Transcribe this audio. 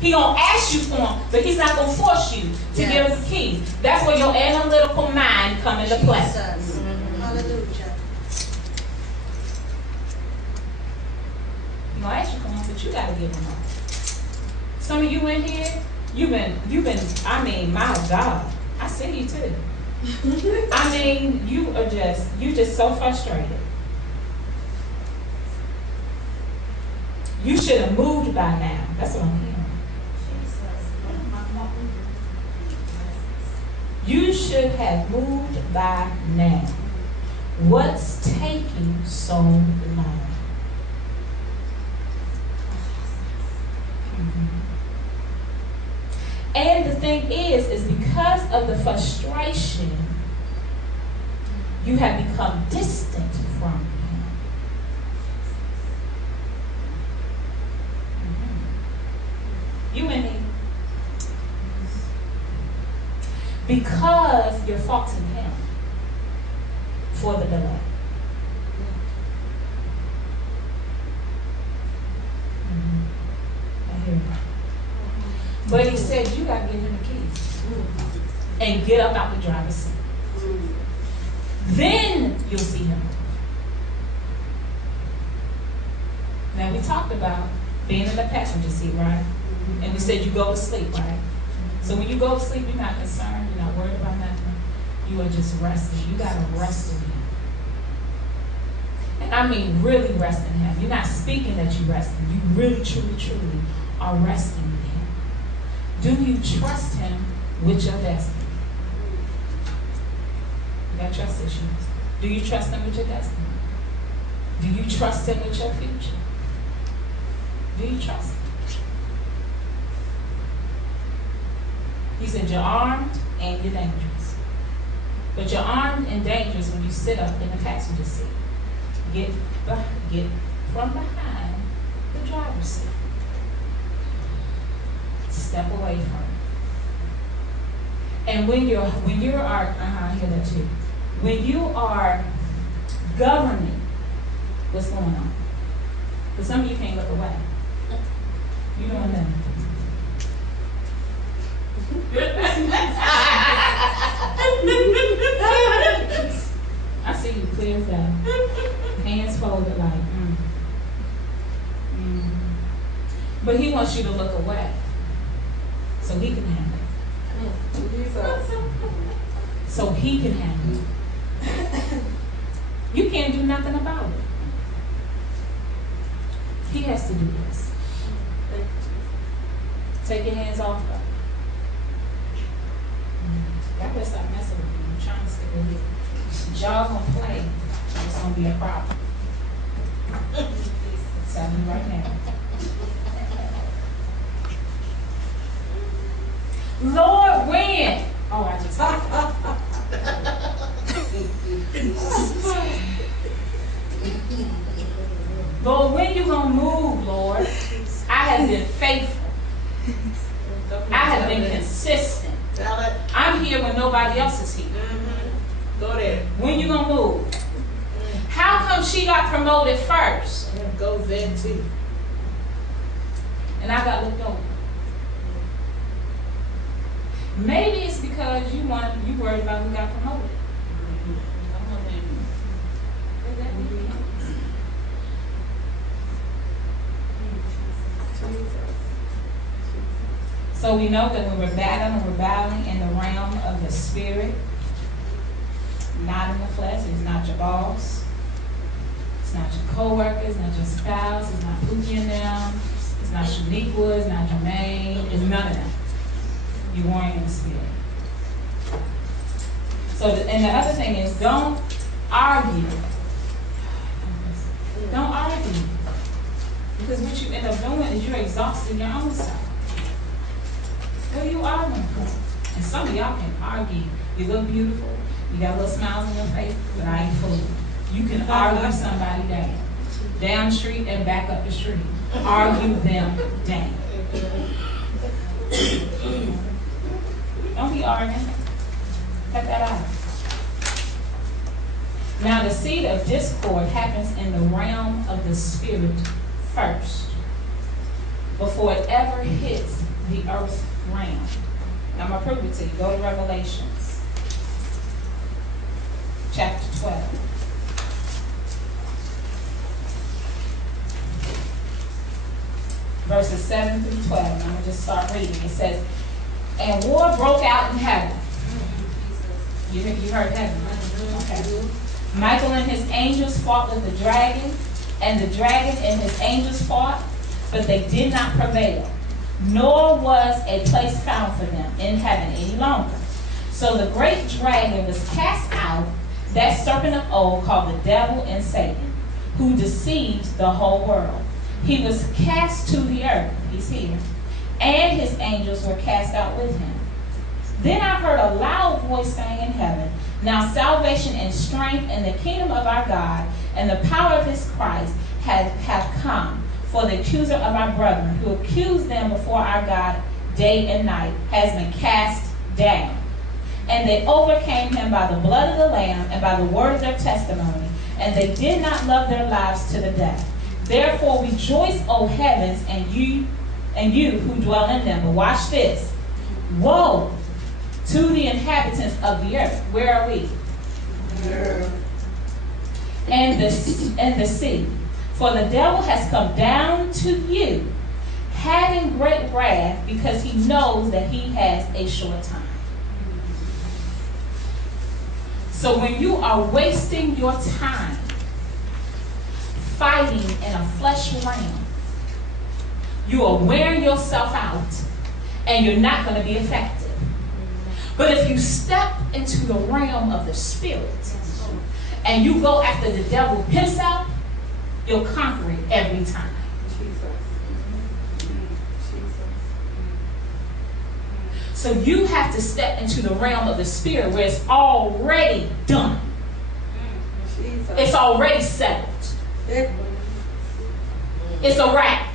He gonna ask you for them, but he's not gonna force you to give the keys. That's where your analytical mind come into play. Hallelujah. He gonna ask you for them, but you gotta give them up. Some of you in here, you've been. I mean, my God, I see you too. I mean, you just so frustrated. You should have moved by now. That's what I'm hearing. You should have moved by now. What's taking so long? And the thing is because of the frustration, you have become distant from him. You and me. Because you're faulting him for the delay. I hear you. But he said, you got to give him the keys and get up out the driver's seat. Then you'll see him. Now, we talked about being in the passenger seat, right? And we said you go to sleep, right? So when you go to sleep, you're not concerned, you're not worried about nothing. You are just resting. You got to rest in him. And I mean really rest in him. You're not speaking that you're resting. You really, truly, truly are resting in him. Do you trust him with your destiny? You got trust issues. Do you trust him with your destiny? Do you trust him with your future? Do you trust him? He said you're armed and you're dangerous. But you're armed and dangerous when you sit up in the passenger seat. Get from behind the driver's seat. Step away from it. And when you are, I hear that too. When you are governing what's going on, because some of you can't look away. You doing that? I see you clear as that. Hands folded like, But he wants you to look away so he can handle it. So he can handle it. You can't do nothing about it. He has to do this. Take your hands off of it. Y'all better stop messing with me. I'm trying to stick with you. Y'all gonna play, it's gonna be a problem. I'm telling you right now. Lord, when? Oh, I just Lord, when you gonna move, Lord? I have been faithful. I have been consistent. I'm here when nobody else is here. Go there. When you gonna move? How come she got promoted first? Go there too. And I got looked over. Maybe it's because you worried about who got promoted. So we know that when we're battling in the realm of the spirit, not in the flesh. It's not your boss. It's not your co-worker. It's not your spouse. It's not Pookie and them. It's not Shaniqua. It's not Jermaine. It's none of them. You're warring in the spirit. So, and the other thing is, don't argue. Don't argue. Because what you end up doing is you're exhausting your own self. What are you arguing for? And some of y'all can argue. You look beautiful. You got little smiles on your face, but I ain't fooled. You can argue somebody down the street and back up the street. Argue them down. Don't be arguing. Cut that out. Now, the seed of discord happens in the realm of the spirit first, before it ever hits the earth realm. I'm going to prove it to you. Go to Revelations, chapter 12. Verses 7 through 12. And I'm going to just start reading. It says, and war broke out in heaven. You heard heaven, right? Okay. Michael and his angels fought with the dragon, and the dragon and his angels fought, but they did not prevail, nor was a place found for them in heaven any longer. So the great dragon was cast out, that serpent of old called the devil and Satan, who deceived the whole world. He was cast to the earth, he's here, and his angels were cast out with him. Then I heard a loud voice saying in heaven, now salvation and strength and the kingdom of our God and the power of his Christ have come. For the accuser of our brethren, who accused them before our God day and night, has been cast down. And they overcame him by the blood of the Lamb and by the word of their testimony, and they did not love their lives to the death. Therefore rejoice, O heavens, and you who dwell in them. But watch this. Woe to the inhabitants of the earth. Where are we? And the sea. For the devil has come down to you, having great wrath, because he knows that he has a short time. So when you are wasting your time fighting in a flesh realm, you are wearing yourself out and you're not going to be effective. But if you step into the realm of the spirit and you go after the devil himself, you'll conquer it every time. So you have to step into the realm of the spirit where it's already done. It's already settled. It's a wrap.